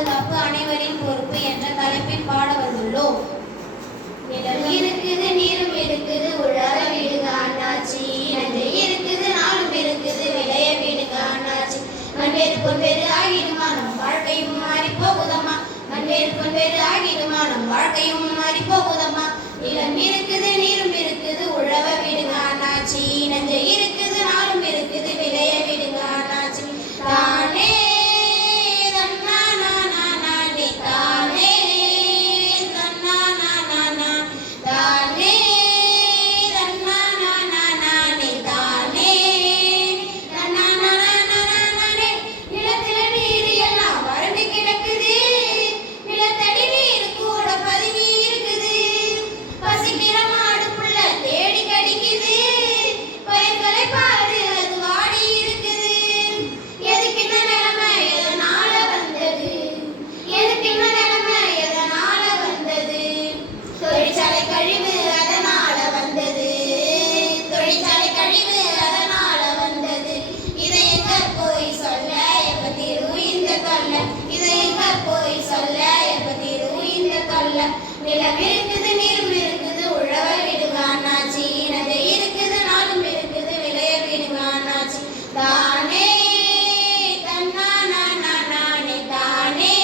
பாதுகாப்பு அனைவரின் பொறுப்பு என்ற தலைப்பில் பாட வந்துள்ளோம். நிலம் இருக்குது, நீரும் இருக்குது, உழவ விடுங்க அண்ணாச்சி. நஞ்சை இருக்குது, நாளும் இருக்குது, விளைய விடுங்க அண்ணாச்சி. மண்வேறு பொன்வேறு ஆகிடுமா நம் வாழ்க்கையும் மாறி போகுதம்மா. மண்வேறு பொன்வேறு ஆகிடுமா நம் வாழ்க்கையும் மாறி போகுதம்மா. நிலம் இருக்குது, நீரும் இருக்குது, உழவ விடுங்க அண்ணாச்சி. நஞ்சை இருக்குது, நாளும் இருக்குது, விளைய விடுங்க அண்ணாச்சி. தானே நிலம் இருக்குது, நீரும் இருக்குது, உழவ விடுங்க அண்ணாச்சி. நஞ்சை இருக்குது, நாளும் இருக்குது, விளைய விடுங்க அண்ணாச்சி. தானே தன்னானே தானே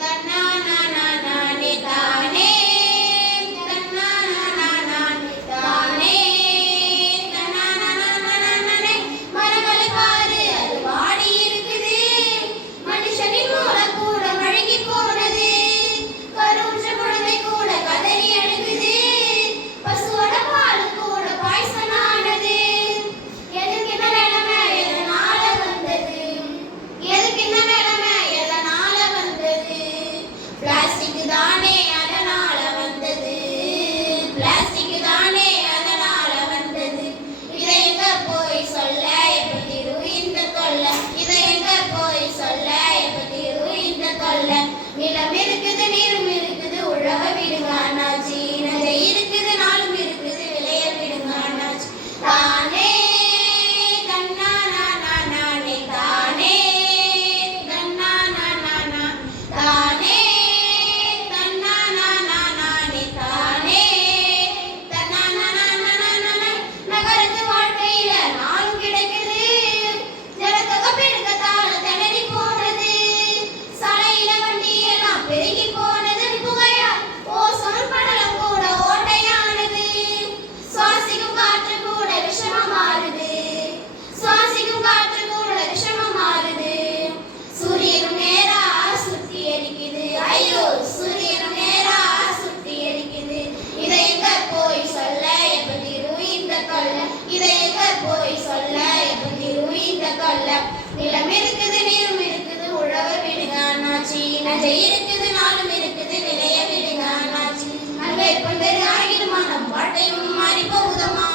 தன்னானே தானே தன்னானே தானே தன்னானே. மரங்களை பாரு அது வாடி இருக்குது, மனுஷனின் மூலம் கூட மழகி போனது. கருவுற்ற குழந்தை கூட கதறி அழுகுது, பசுவோட பால் கூட பாய்சனானது. எதுக்கு இந்த நிலைமை எதனால வந்தது? எதுக்கு இந்த நிலைமை எதனால வந்தது? பிளாஸ்டிக் தானே அதனால வந்தது. பிளாஸ்டிக் தானே அதனால வந்தது. இதை எங்க போய் சொல்ல எப்ப தீர்வு இந்த தொல்லை? இதை எங்க போய் சொல்ல எப்ப தீர்வு இந்த தொல்லை? நிலம் இருக்குது, நீரும் இருக்குது, உழவ விடுங்க அண்ணாச்சி. நஞ்சை இருக்குது, நாளும் இருக்குது, விளைய விடுங்க அண்ணாச்சி. தானே தன்னானே தானே தன்னானே தானே தன்னானே தானே தன்னானே. நகரத்து வாழ்க்கையில நாளும் கிடைக்குது, ஜனத்தொக பெருக்கத்தால திணறி போனது. சாலையில வண்டி எல்லாம் பெருகி போனது, புகையா ஓசோன் படலம் கூட ஓட்டையானது. சுவாசிக்கும் காற்று கூட விஷமா மாறுது, சுவாசிக்கும் காற்று கூட விஷமா மாறுது. சூரியனும் நேரா சுத்தி எரிக்குது, ஐயோ சூரியனும் நேரா சுத்தி எரிக்குது. இதை எங்க போய் சொல்ல எப்ப தீர்வு இந்த தொல்லை? இதை எங்க போய் சொல்ல எப்ப தீர்வு இந்த தொல்லை? நிலம் இருக்குது, நீரும் இருக்குது, உழவ விடுங்க அண்ணாச்சி. நஞ்சை இருக்குது, நாளும் இருக்குது, விளைய விடுங்க அண்ணாச்சி. அன்பே பொன்பேறு ஆகிடுமா நம் வாழ்க்கையும் மாறி போகுதம்மா.